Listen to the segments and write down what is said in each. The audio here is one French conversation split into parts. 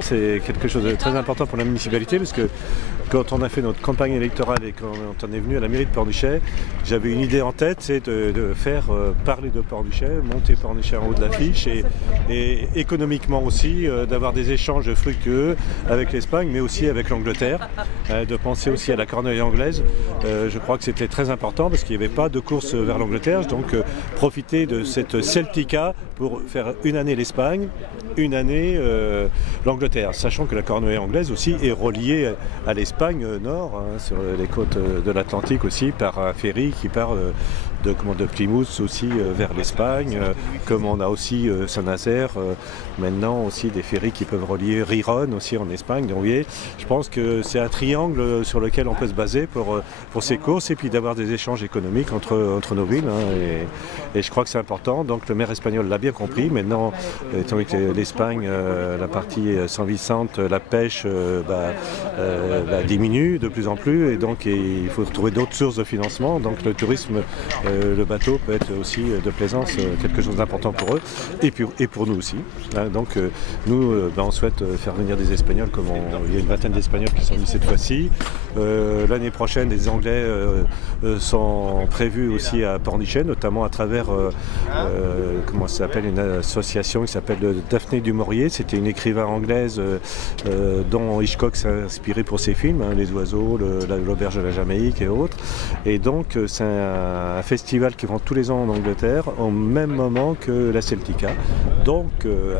C'est quelque chose de très important pour la municipalité parce que quand on a fait notre campagne électorale et quand on est venu à la mairie de Pornichet, j'avais une idée en tête, c'est de faire parler de Pornichet, monter Pornichet en haut de l'affiche et économiquement aussi d'avoir des échanges fructueux avec l'Espagne mais aussi avec l'Angleterre, de penser aussi à la cornouaille anglaise. Je crois que c'était très important parce qu'il n'y avait pas de course vers l'Angleterre, donc profiter de cette Celtica pour faire une année l'Espagne, une année l'Angleterre, sachant que la cornouaille anglaise aussi est reliée à l'Espagne nord, sur les côtes de l'Atlantique aussi, par un ferry qui part de Plymouth aussi vers l'Espagne, comme on a aussi Saint-Nazaire, maintenant aussi des ferries qui peuvent relier Riron aussi en Espagne. Donc vous voyez, je pense que c'est un triangle sur lequel on peut se baser pour ces courses et puis d'avoir des échanges économiques entre nos villes. Et je crois que c'est important. Donc le maire espagnol l'a bien compris. Maintenant, étant donné que l'Espagne, la partie San Vicente, la pêche diminue de plus en plus et donc il faut trouver d'autres sources de financement. Donc le tourisme, le bateau peut être aussi de plaisance quelque chose d'important pour eux et pour nous aussi. Donc nous, on souhaite faire venir des Espagnols, il y a une vingtaine d'Espagnols qui sont venus cette fois-ci. L'année prochaine, des Anglais sont prévus aussi à Pornichet, notamment à travers comment ça s'appelle, une association qui s'appelle Daphné du Maurier. C'était une écrivain anglaise dont Hitchcock s'est inspiré pour ses films, Les Oiseaux, l'Auberge de la Jamaïque et autres. Et donc c'est un festival qui vont tous les ans en Angleterre au même moment que la Celtica. Donc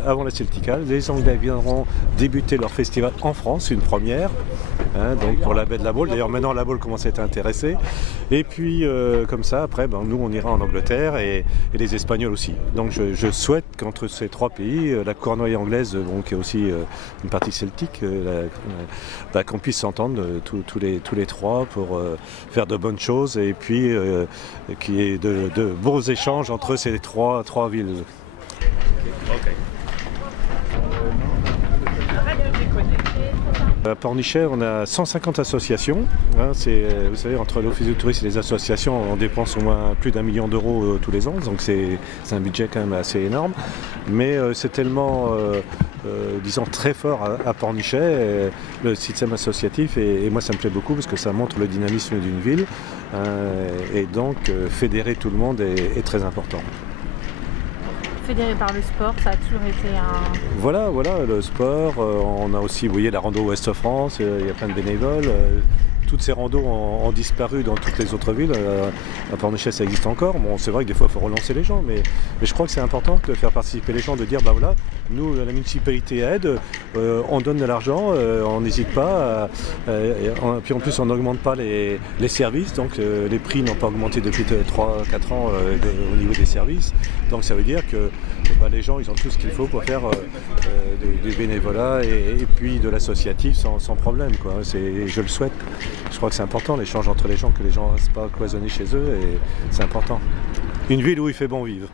avant la Celtica, les Anglais viendront débuter leur festival en France, une première, donc pour la baie de la Baule. D'ailleurs maintenant la Baule commence à être intéressée. Et puis comme ça, après, nous on ira en Angleterre et les Espagnols aussi. Donc je souhaite qu'entre ces trois pays, la cornouaille anglaise, qui est aussi une partie celtique, qu'on puisse s'entendre tous les trois pour faire de bonnes choses et puis qu'il y ait de beaux échanges entre ces trois villes. Okay. À Pornichet, on a 150 associations. Vous savez, entre l'Office du tourisme et les associations, on dépense au moins plus d'1 million d'euros tous les ans. Donc c'est un budget quand même assez énorme. Mais c'est tellement, disons, très fort à Pornichet, le système associatif. Et moi, ça me plaît beaucoup parce que ça montre le dynamisme d'une ville. Et donc, fédérer tout le monde est très important. Fédéré par le sport, ça a toujours été un... Voilà, le sport, on a aussi, vous voyez, la rando Ouest-France, il y a plein de bénévoles. Toutes ces randos ont disparu dans toutes les autres villes. À Pornichet, ça existe encore. Bon, c'est vrai que des fois, il faut relancer les gens, mais je crois que c'est important de faire participer les gens, de dire, voilà, nous, la municipalité aide, on donne de l'argent, on n'hésite pas. Puis en plus, on n'augmente pas les services, donc les prix n'ont pas augmenté depuis 3-4 ans au niveau des services. Donc ça veut dire que les gens, ils ont tout ce qu'il faut pour faire du bénévolat et puis de l'associatif sans problème, quoi. Je le souhaite. Je crois que c'est important, l'échange entre les gens, que les gens ne restent pas cloisonnés chez eux, et c'est important. Une ville où il fait bon vivre.